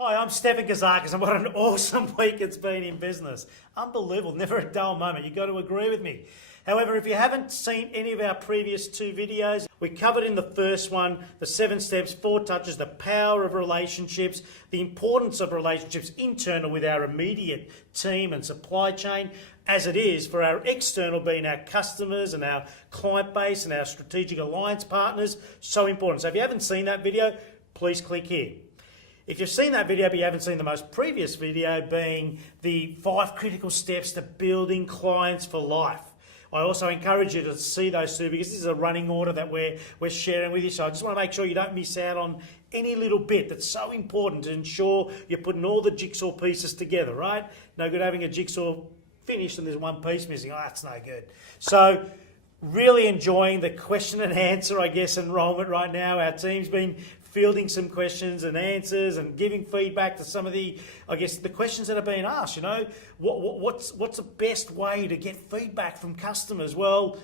Hi, I'm Stefan and what an awesome week it's been in business. Unbelievable, never a dull moment. You've got to agree with me. However, if you haven't seen any of our previous two videos, we covered in the first one the 7 steps, 4 touches, the power of relationships, the importance of relationships internal with our immediate team and supply chain, as it is for our external, being our customers and our client base and our strategic alliance partners. So important. So if you haven't seen that video, please click here. If you've seen that video but you haven't seen the most previous video, being the 5 critical steps to building clients for life, I also encourage you to see those two, because this is a running order that we're sharing with you. So I just want to make sure you don't miss out on any little bit that's so important to ensure you're putting all the jigsaw pieces together, right? No good having a jigsaw finished and there's one piece missing. Oh, that's no good. So really enjoying the question and answer, enrollment right now. Our team's been fielding some questions and answers and giving feedback to some of the questions that are being asked. You know, what's the best way to get feedback from customers? Well,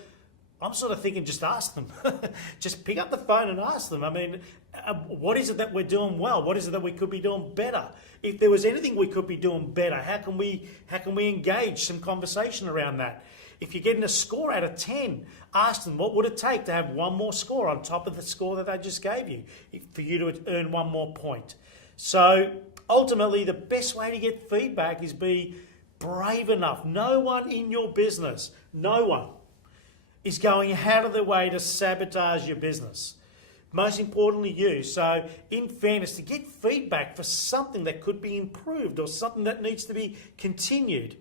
I'm sort of thinking just ask them. Just pick up the phone and ask them. I mean, what is it that we're doing well? What is it that we could be doing better? If there was anything we could be doing better, how can we engage some conversation around that? If you're getting a score out of 10, ask them, what would it take to have one more score on top of the score that they just gave you for you to earn one more point? So ultimately, the best way to get feedback is be brave enough. No one in your business, no one, is going out of their way to sabotage your business. Most importantly, you. So in fairness, to get feedback for something that could be improved or something that needs to be continued,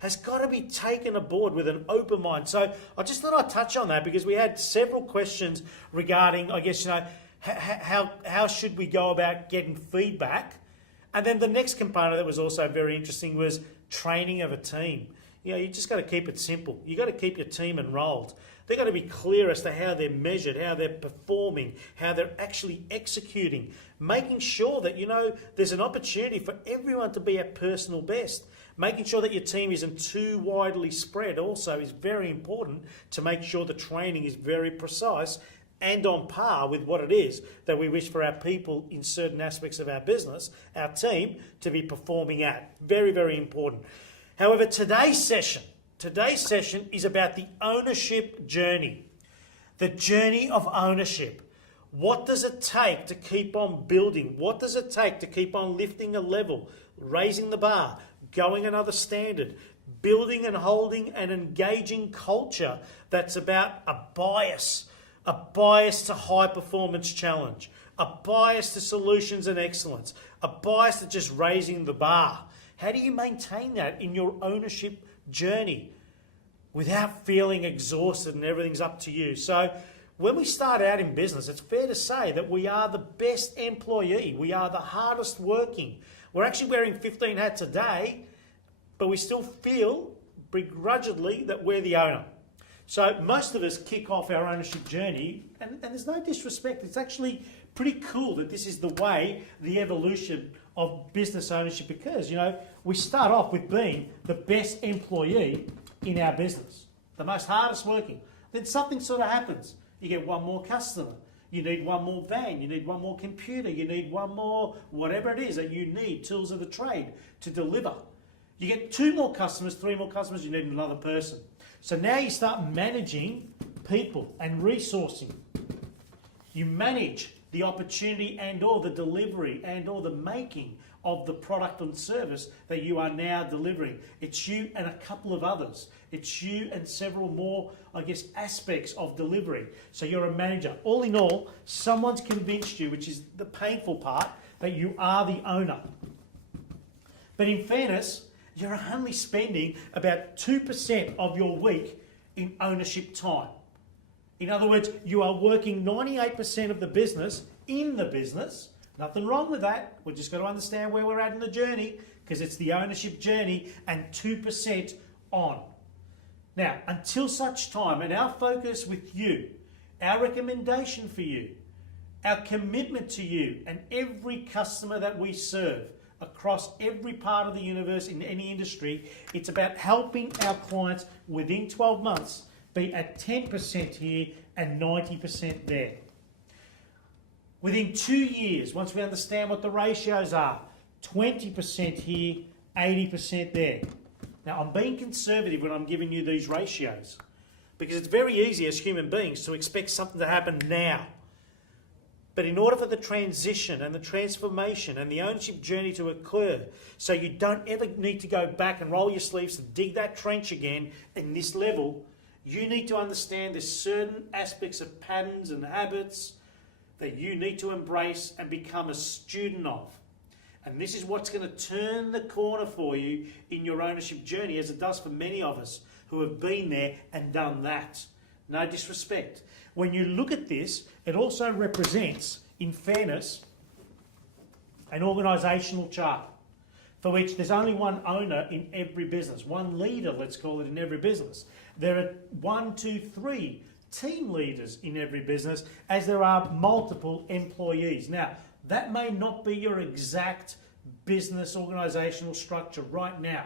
has got to be taken aboard with an open mind. So I just thought I'd touch on that, because we had several questions regarding, how should we go about getting feedback? And then the next component that was also very interesting was training of a team. You know, you just got to keep it simple. You got to keep your team enrolled. They've got to be clear as to how they're measured, how they're performing, how they're actually executing, making sure that, there's an opportunity for everyone to be at personal best. Making sure that your team isn't too widely spread also is very important, to make sure the training is very precise and on par with what it is that we wish for our people in certain aspects of our business, our team, to be performing at. Very, very important. However, today's session is about the ownership journey. The journey of ownership. What does it take to keep on building? What does it take to keep on lifting a level, raising the bar, going another standard, building and holding an engaging culture that's about a bias to high performance challenge, a bias to solutions and excellence, a bias to just raising the bar? How do you maintain that in your ownership journey without feeling exhausted and everything's up to you? So when we start out in business, it's fair to say that we are the best employee. We are the hardest working. We're actually wearing 15 hats a day, but we still feel begrudgingly that we're the owner. So most of us kick off our ownership journey, and there's no disrespect. It's actually pretty cool that this is the way the evolution of business ownership occurs. We start off with being the best employee in our business, the most hardest working. Then something sort of happens. You get one more customer. You need one more van, you need one more computer, you need one more whatever it is that you need, tools of the trade to deliver. You get 2 more customers, 3 more customers, you need another person. So now you start managing people and resourcing. You manage the opportunity and or the delivery and or the making of the product and service that you are now delivering. It's you and a couple of others. It's you and several more, aspects of delivery. So you're a manager. All in all, someone's convinced you, which is the painful part, that you are the owner. But in fairness, you're only spending about 2% of your week in ownership time. In other words, you are working 98% of the business in the business. Nothing wrong with that. We've just got to understand where we're at in the journey, because it's the ownership journey, and 2% on. Now, until such time, and our focus with you, our recommendation for you, our commitment to you and every customer that we serve across every part of the universe in any industry, it's about helping our clients within 12 months be at 10% here and 90% there. Within 2 years, once we understand what the ratios are, 20% here, 80% there. Now, I'm being conservative when I'm giving you these ratios because it's very easy as human beings to expect something to happen now. But in order for the transition and the transformation and the ownership journey to occur, so you don't ever need to go back and roll your sleeves and dig that trench again in this level, you need to understand there's certain aspects of patterns and habits that you need to embrace and become a student of. And this is what's going to turn the corner for you in your ownership journey, as it does for many of us who have been there and done that. No disrespect. When you look at this, it also represents, in fairness, an organisational chart for which there's only one owner in every business, one leader, let's call it, in every business. There are 1, 2, 3 team leaders in every business, as there are multiple employees. Now, that may not be your exact business organisational structure right now.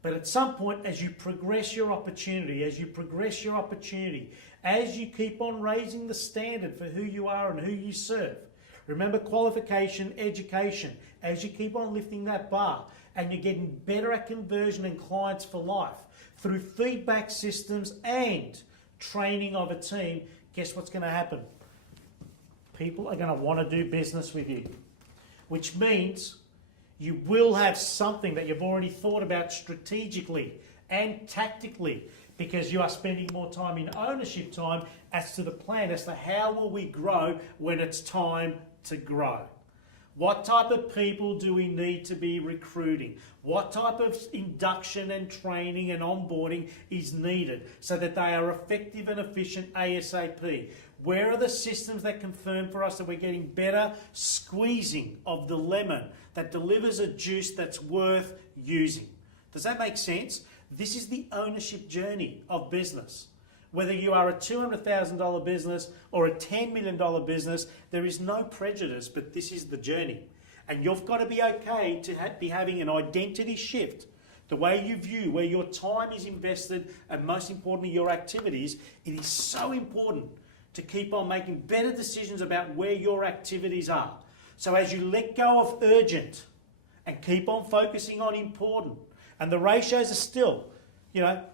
But at some point, as you progress your opportunity, as you keep on raising the standard for who you are and who you serve, remember qualification, education, as you keep on lifting that bar and you're getting better at conversion and clients for life through feedback systems and training of a team, guess what's going to happen? People are going to want to do business with you, which means you will have something that you've already thought about strategically and tactically, because you are spending more time in ownership time as to the plan, as to how will we grow when it's time to grow. What type of people do we need to be recruiting? What type of induction and training and onboarding is needed so that they are effective and efficient ASAP? Where are the systems that confirm for us that we're getting better squeezing of the lemon that delivers a juice that's worth using? Does that make sense? This is the ownership journey of business. Whether you are a $200,000 business or a $10 million business, there is no prejudice, but this is the journey. And you've got to be okay to be having an identity shift. The way you view where your time is invested and most importantly your activities, it is so important to keep on making better decisions about where your activities are. So as you let go of urgent and keep on focusing on important, and the ratios are still, 10%,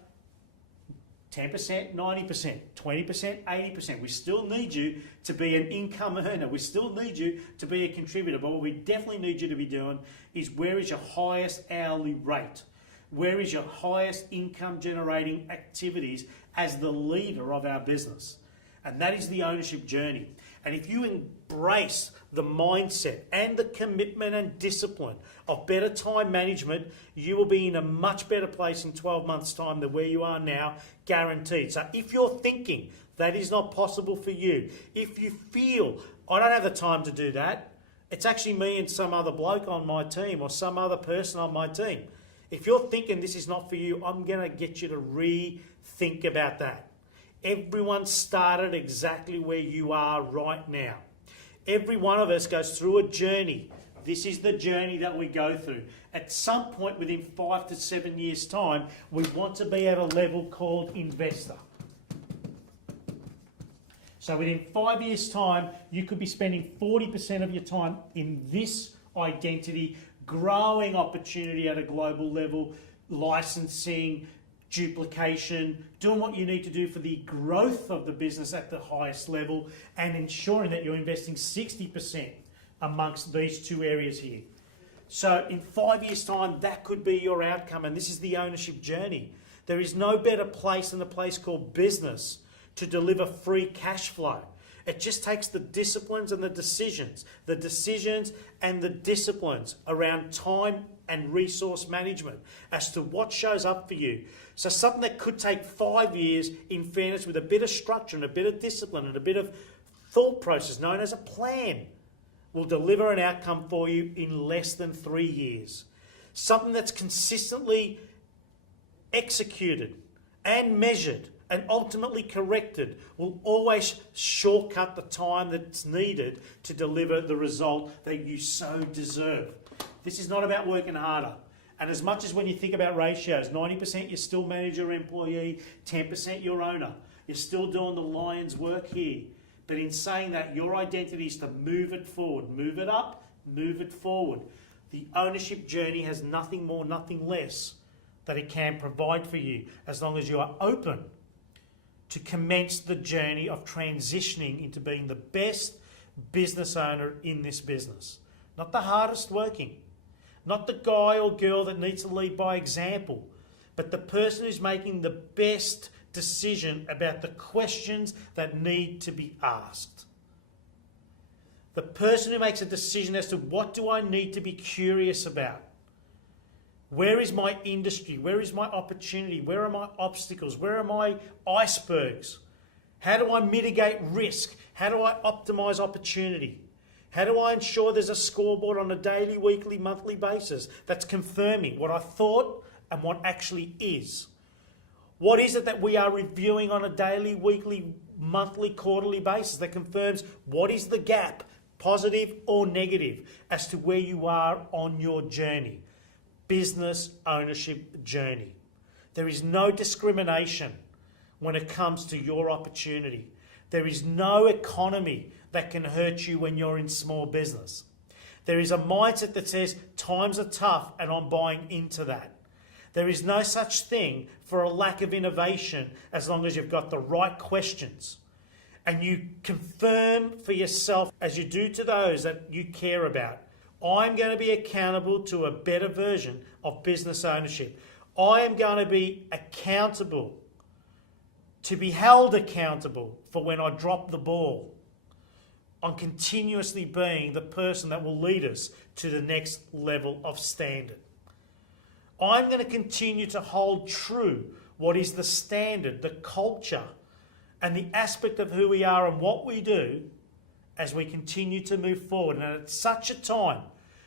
90%, 20%, 80%. We still need you to be an income earner. We still need you to be a contributor. But what we definitely need you to be doing is, where is your highest hourly rate? Where is your highest income generating activities as the leader of our business? And that is the ownership journey. And if you embrace the mindset and the commitment and discipline of better time management, you will be in a much better place in 12 months' time than where you are now, guaranteed. So if you're thinking that is not possible for you, if you feel, I don't have the time to do that, it's actually me and some other bloke on my team or some other person on my team. If you're thinking this is not for you, I'm going to get you to rethink about that. Everyone started exactly where you are right now. Every one of us goes through a journey. This is the journey that we go through. At some point within 5 to 7 years' time, we want to be at a level called investor. So within 5 years' time, you could be spending 40% of your time in this identity, growing opportunity at a global level, licensing, duplication, doing what you need to do for the growth of the business at the highest level, and ensuring that you're investing 60% amongst these two areas here. So in 5 years' time, that could be your outcome, and this is the ownership journey. There is no better place than a place called business to deliver free cash flow. It just takes the disciplines and the decisions and the disciplines around time and resource management as to what shows up for you. So something that could take 5 years, in fairness, with a bit of structure and a bit of discipline and a bit of thought process known as a plan, will deliver an outcome for you in less than 3 years. Something that's consistently executed and measured and ultimately corrected will always shortcut the time that's needed to deliver the result that you so deserve. This is not about working harder. And as much as when you think about ratios, 90% you still manage your employee, 10% your owner. You're still doing the lion's work here. But in saying that, your identity is to move it forward. Move it up, move it forward. The ownership journey has nothing more, nothing less that it can provide for you as long as you are open to commence the journey of transitioning into being the best business owner in this business. Not the hardest working, not the guy or girl that needs to lead by example, but the person who's making the best decision about the questions that need to be asked. The person who makes a decision as to what do I need to be curious about? Where is my industry? Where is my opportunity? Where are my obstacles? Where are my icebergs? How do I mitigate risk? How do I optimize opportunity? How do I ensure there's a scoreboard on a daily, weekly, monthly basis that's confirming what I thought and what actually is? What is it that we are reviewing on a daily, weekly, monthly, quarterly basis that confirms what is the gap, positive or negative, as to where you are on your journey? Business ownership journey. There is no discrimination when it comes to your opportunity. There is no economy that can hurt you when you're in small business. There is a mindset that says times are tough and I'm buying into that. There is no such thing for a lack of innovation as long as you've got the right questions and you confirm for yourself, as you do to those that you care about, I'm going to be accountable to a better version of business ownership. I am going to be accountable, to be held accountable for when I drop the ball, on continuously being the person that will lead us to the next level of standard. I'm going to continue to hold true what is the standard, the culture, and the aspect of who we are and what we do as we continue to move forward. And at such a time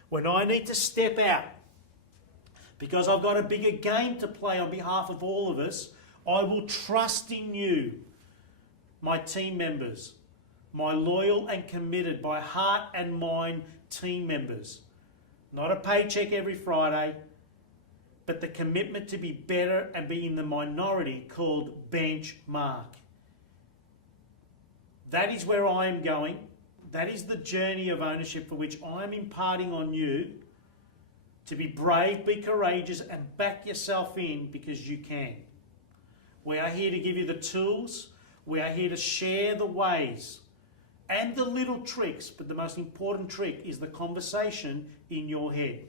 when I need to step out because I've got a bigger game to play on behalf of all of us, I will trust in you, my team members, my loyal and committed by heart and mind team members. Not a paycheck every Friday, but the commitment to be better and be in the minority called benchmark. That is where I am going. That is the journey of ownership for which I am imparting on you to be brave, be courageous, and back yourself in because you can. We are here to give you the tools. We are here to share the ways and the little tricks, but the most important trick is the conversation in your head.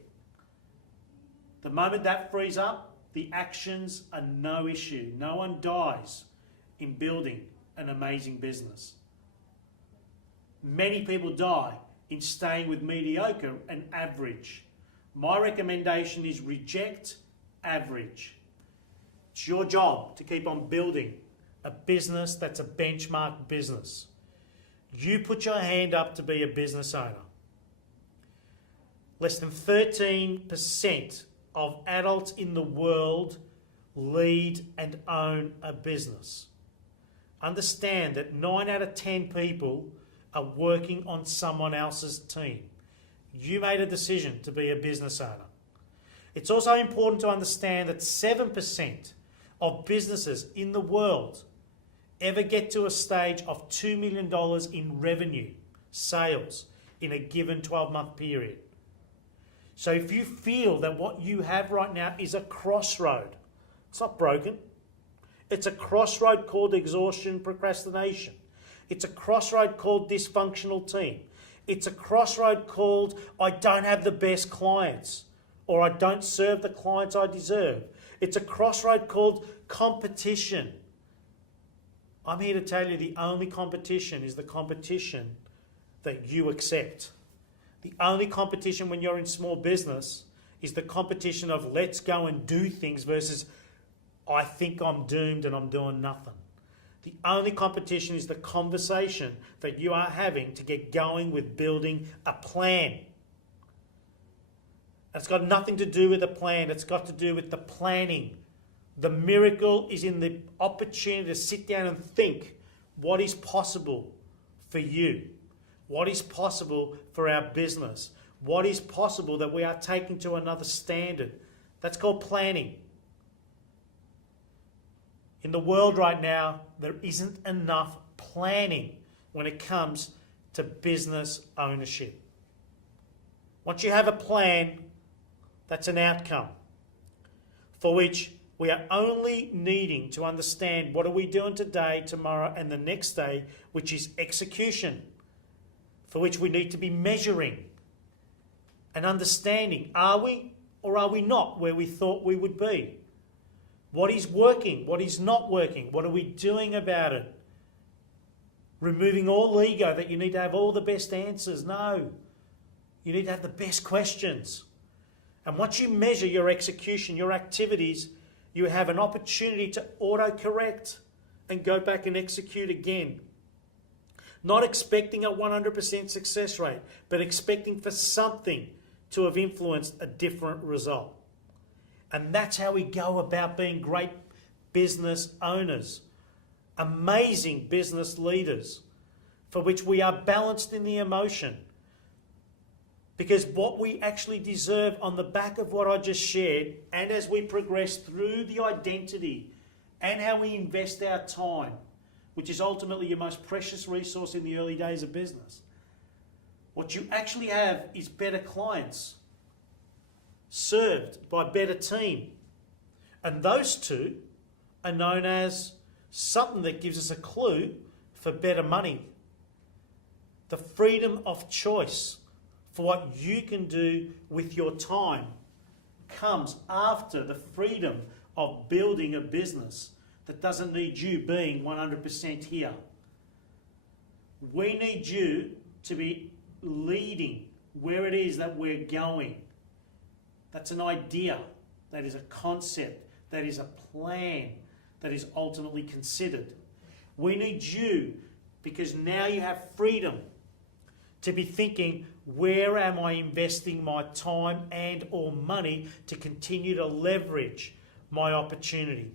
The moment that frees up, the actions are no issue. No one dies in building an amazing business. Many people die in staying with mediocre and average. My recommendation is reject average. It's your job to keep on building a business that's a benchmark business. You put your hand up to be a business owner. Less than 13% of adults in the world lead and own a business. Understand that 9 out of 10 people are working on someone else's team. You made a decision to be a business owner. It's also important to understand that 7% of businesses in the world ever get to a stage of $2 million in revenue, sales, in a given 12-month period. So if you feel that what you have right now is a crossroad, it's not broken. It's a crossroad called exhaustion, procrastination. It's a crossroad called dysfunctional team. It's a crossroad called I don't have the best clients or I don't serve the clients I deserve. It's a crossroad called competition. I'm here to tell you the only competition is the competition that you accept. The only competition when you're in small business is the competition of let's go and do things versus I think I'm doomed and I'm doing nothing. The only competition is the conversation that you are having to get going with building a plan. It's got nothing to do with a plan. It's got to do with the planning. The miracle is in the opportunity to sit down and think what is possible for you. What is possible for our business? What is possible that we are taking to another standard? That's called planning. In the world right now, there isn't enough planning when it comes to business ownership. Once you have a plan, that's an outcome for which we are only needing to understand what are we doing today, tomorrow, and the next day, which is execution, for which we need to be measuring and understanding. Are we or are we not where we thought we would be? What is working? What is not working? What are we doing about it? Removing all ego that you need to have all the best answers. No. You need to have the best questions. And once you measure your execution, your activities, you have an opportunity to auto-correct and go back and execute again. Not expecting a 100% success rate, but expecting for something to have influenced a different result. And that's how we go about being great business owners, amazing business leaders, for which we are balanced in the emotion. Because what we actually deserve on the back of what I just shared, and as we progress through the identity and how we invest our time, which is ultimately your most precious resource in the early days of business, what you actually have is better clients served by better team. And those two are known as something that gives us a clue for better money. The freedom of choice for what you can do with your time comes after the freedom of building a business that doesn't need you being 100% here. We need you to be leading where it is that we're going. That's an idea, that is a concept, that is a plan, that is ultimately considered. We need you because now you have freedom to be thinking, where am I investing my time and or money to continue to leverage my opportunity?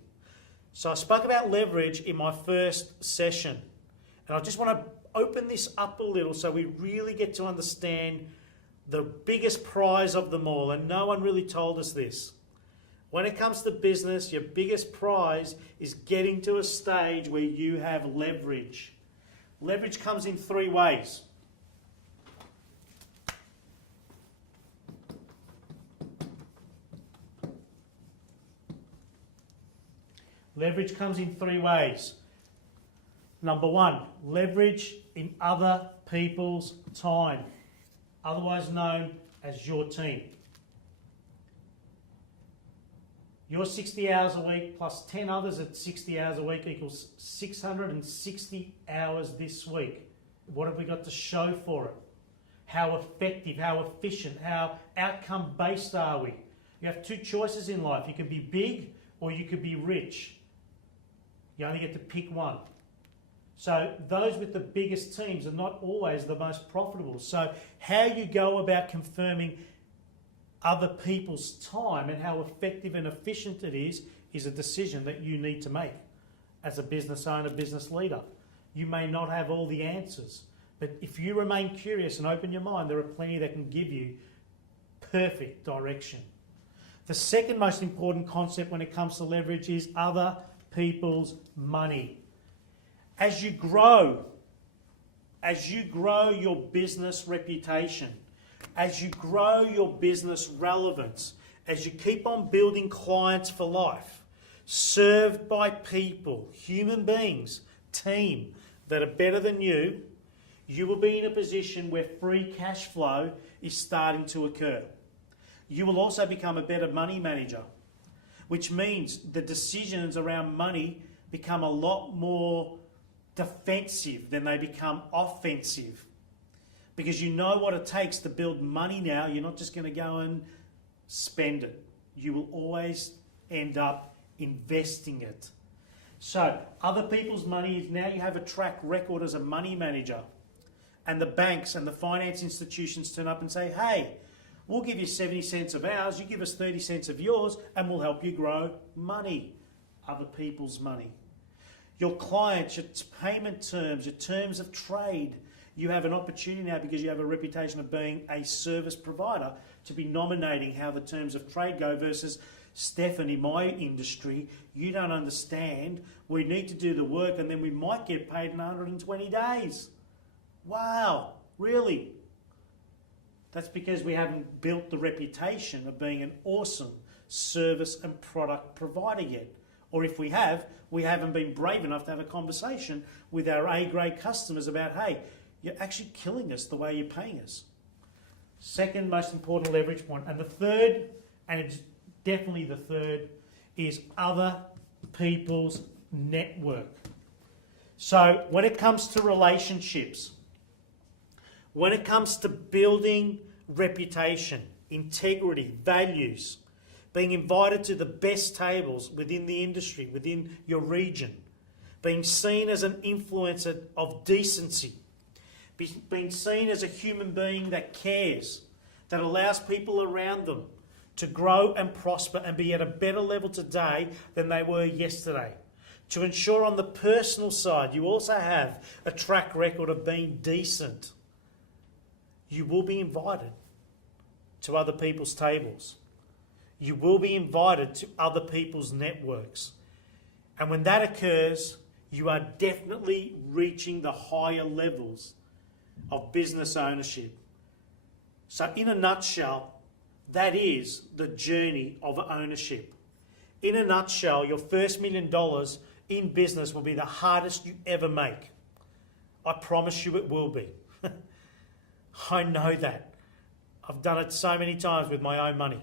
So I spoke about leverage in my first session, and I just want to open this up a little so we really get to understand the biggest prize of them all, and no one really told us this. When it comes to business, your biggest prize is getting to a stage where you have leverage. Leverage comes in three ways. Leverage comes in three ways. Number one, leverage in other people's time, otherwise known as your team. Your 60 hours a week plus 10 others at 60 hours a week equals 660 hours this week. What have we got to show for it? How effective, how efficient, how outcome-based are we? You have two choices in life. You can be big or you could be rich. You only get to pick one. So those with the biggest teams are not always the most profitable. So how you go about confirming other people's time and how effective and efficient it is a decision that you need to make as a business owner, business leader. You may not have all the answers, but if you remain curious and open your mind, there are plenty that can give you perfect direction. The second most important concept when it comes to leverage is other people's money. As you grow your business reputation, as you grow your business relevance, as you keep on building clients for life, served by people, human beings, team that are better than you, you will be in a position where free cash flow is starting to occur. You will also become a better money manager, which means the decisions around money become a lot more defensive than they become offensive. Because you know what it takes to build money now. You're not just going to go and spend it. You will always end up investing it. So other people's money is now you have a track record as a money manager. And the banks and the finance institutions turn up and say, hey, we'll give you 70 cents of ours, you give us 30 cents of yours, and we'll help you grow money. Other people's money. Your clients, your payment terms, your terms of trade. You have an opportunity now because you have a reputation of being a service provider to be nominating how the terms of trade go versus Stefan, in my industry, you don't understand. We need to do the work and then we might get paid in 120 days. Wow, really? That's because we haven't built the reputation of being an awesome service and product provider yet. Or if we have, we haven't been brave enough to have a conversation with our A-grade customers about, hey, you're actually killing us the way you're paying us. Second most important leverage point. And the third, and it's definitely the third, is other people's network. So when it comes to relationships, when it comes to building reputation, integrity, values, being invited to the best tables within the industry, within your region, being seen as an influencer of decency, being seen as a human being that cares, that allows people around them to grow and prosper and be at a better level today than they were yesterday. To ensure on the personal side you also have a track record of being decent. You will be invited to other people's tables. You will be invited to other people's networks. And when that occurs, you are definitely reaching the higher levels of business ownership. So in a nutshell, that is the journey of ownership. In a nutshell, your first $1 million in business will be the hardest you ever make. I promise you it will be. I know that. I've done it so many times with my own money.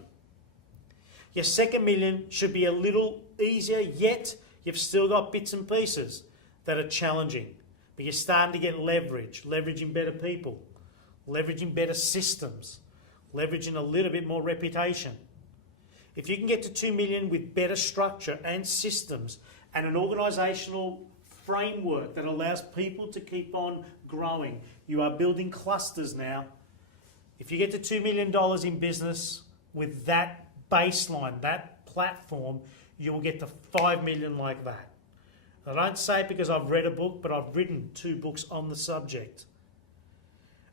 Your second million should be a little easier, yet you've still got bits and pieces that are challenging. But you're starting to get leverage, leveraging better people, leveraging better systems, leveraging a little bit more reputation. If you can get to 2 million with better structure and systems and an organisational framework that allows people to keep on growing, you are building clusters now. If you get to $2 million in business with that baseline, that platform, you'll get to 5 million like that. I don't say it because I've read a book, but I've written 2 books on the subject.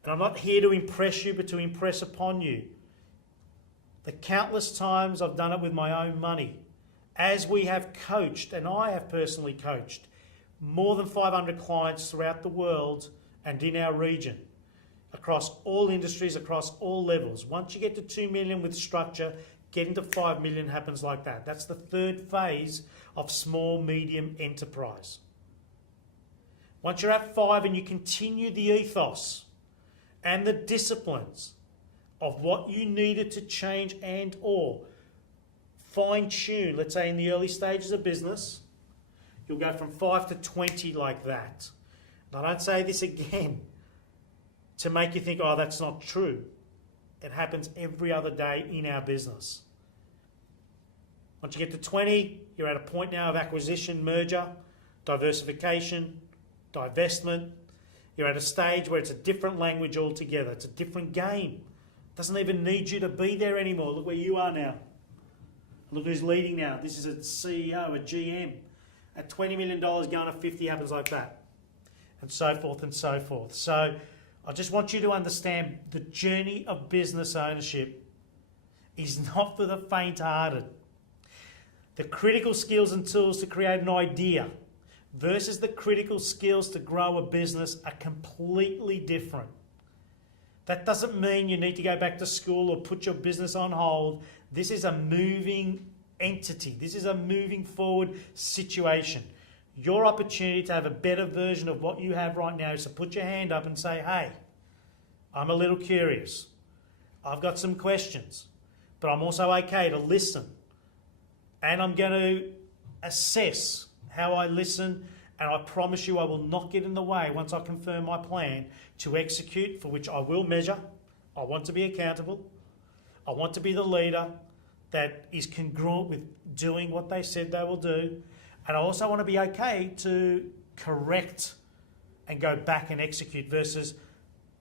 And I'm not here to impress you, but to impress upon you the countless times I've done it with my own money. As we have coached, and I have personally coached, more than 500 clients throughout the world and in our region, across all industries, across all levels. Once you get to 2 million with structure, getting to 5 million happens like that. That's the third phase of small, medium enterprise. Once you're at 5 and you continue the ethos and the disciplines of what you needed to change and or fine-tune, let's say in the early stages of business, you'll go from 5 to 20 like that. And I don't say this again to make you think, oh, that's not true. It happens every other day in our business. Once you get to 20, you're at a point now of acquisition, merger, diversification, divestment. You're at a stage where it's a different language altogether. It's a different game. It doesn't even need you to be there anymore. Look where you are now. Look who's leading now. This is a CEO, a GM. At $20 million going to 50 happens like that. And so forth and so forth. So I just want you to understand the journey of business ownership is not for the faint-hearted. The critical skills and tools to create an idea versus the critical skills to grow a business are completely different. That doesn't mean you need to go back to school or put your business on hold. This is a moving entity. This is a moving forward situation. Your opportunity to have a better version of what you have right now is to put your hand up and say, hey, I'm a little curious. I've got some questions, but I'm also okay to listen. And I'm going to assess how I listen, and I promise you I will not get in the way once I confirm my plan to execute, for which I will measure. I want to be accountable. I want to be the leader that is congruent with doing what they said they will do. And I also want to be okay to correct and go back and execute versus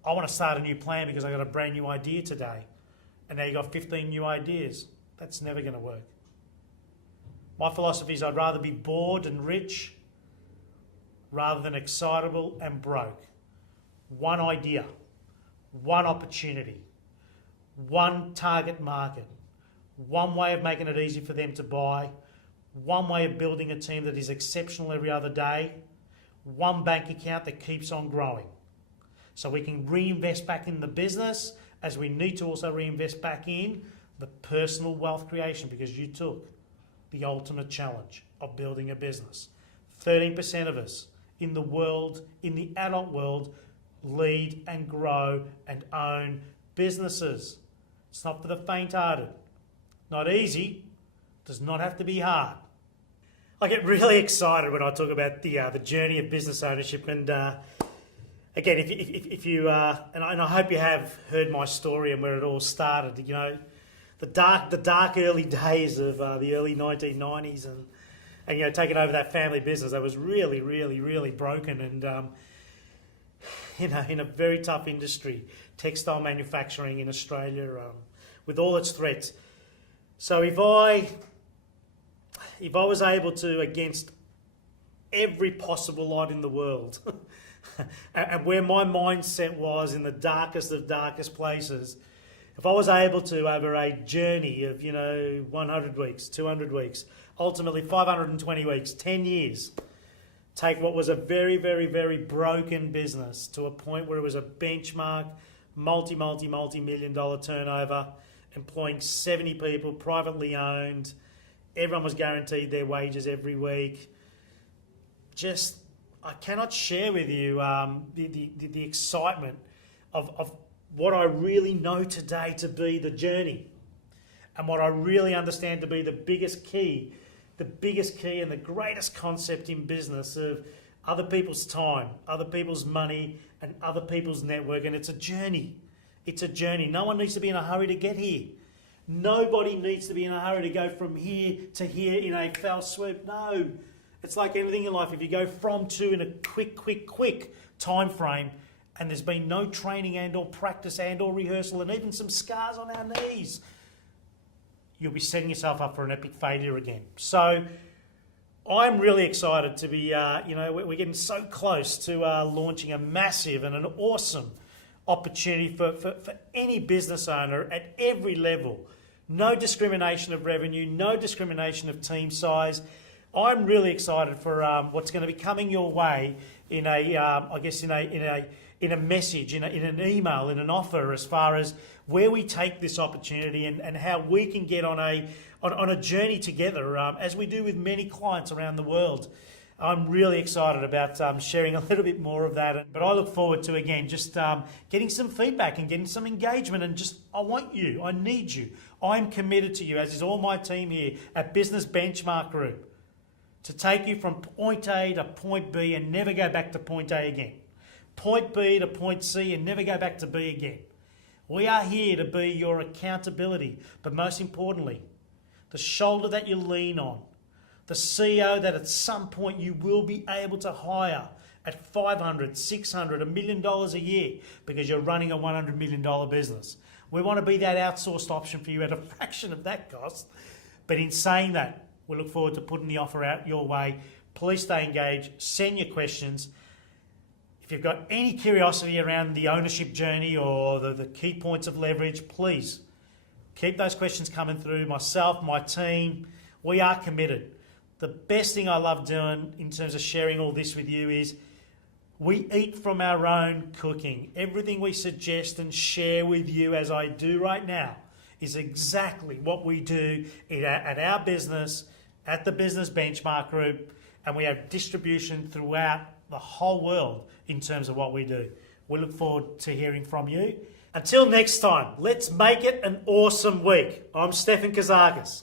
I want to start a new plan because I got a brand new idea today. And now you got 15 new ideas. That's never going to work. My philosophy is I'd rather be bored and rich rather than excitable and broke. One idea, one opportunity, one target market, one way of making it easy for them to buy, one way of building a team that is exceptional every other day, one bank account that keeps on growing. So we can reinvest back in the business as we need to also reinvest back in the personal wealth creation, because you took the ultimate challenge of building a business. 13% of us in the world, in the adult world, lead and grow and own businesses. It's not for the faint-hearted. Not easy, does not have to be hard. I get really excited when I talk about the journey of business ownership, and again, if you and I hope you have heard my story and where it all started. You know, the dark early days of the early 1990s, and you know, taking over that family business that was really broken, and you know, in a very tough industry, textile manufacturing in Australia, with all its threats. So if I was able to, against every possible odd in the world, and where my mindset was in the darkest of darkest places, if I was able to, over a journey of, you know, 100 weeks, 200 weeks, ultimately 520 weeks, 10 years, take what was a very broken business to a point where it was a benchmark, multi-million dollar turnover, employing 70 people, privately owned. Everyone was guaranteed their wages every week. Just, I cannot share with you the excitement of what I really know today to be the journey, and what I really understand to be the biggest key and the greatest concept in business of other people's time, other people's money, and other people's network. And it's a journey. It's a journey. No one needs to be in a hurry to get here. Nobody needs to be in a hurry to go from here to here in a fell swoop. No. It's like anything in life. If you go from to in a quick time frame, and there's been no training and or practice and or rehearsal and even some scars on our knees, you'll be setting yourself up for an epic failure again. So I'm really excited to be, you know, we're getting so close to launching a massive and an awesome opportunity for any business owner at every level. No discrimination of revenue, no discrimination of team size. I'm really excited for what's going to be coming your way in a, I guess in a message, in an email, in an offer, as far as where we take this opportunity and how we can get on a journey together, as we do with many clients around the world. I'm really excited about sharing a little bit more of that, but I look forward to, again, just getting some feedback and getting some engagement, and just, I want you, I need you, I'm committed to you, as is all my team here at Business Benchmark Group, to take you from point A to point B and never go back to point A again. Point B to point C and never go back to B again. We are here to be your accountability, but most importantly, the shoulder that you lean on, the CEO that at some point you will be able to hire at $500, $600, $1 million a year because you're running a $100 million business. We want to be that outsourced option for you at a fraction of that cost. But in saying that, we look forward to putting the offer out your way. Please stay engaged, send your questions. If you've got any curiosity around the ownership journey or the key points of leverage, please keep those questions coming through. Myself, my team, we are committed. The best thing I love doing in terms of sharing all this with you is we eat from our own cooking. Everything we suggest and share with you, as I do right now, is exactly what we do at our business, at the Business Benchmark Group, and we have distribution throughout the whole world in terms of what we do. We look forward to hearing from you. Until next time, let's make it an awesome week. I'm Stefan Kazakis.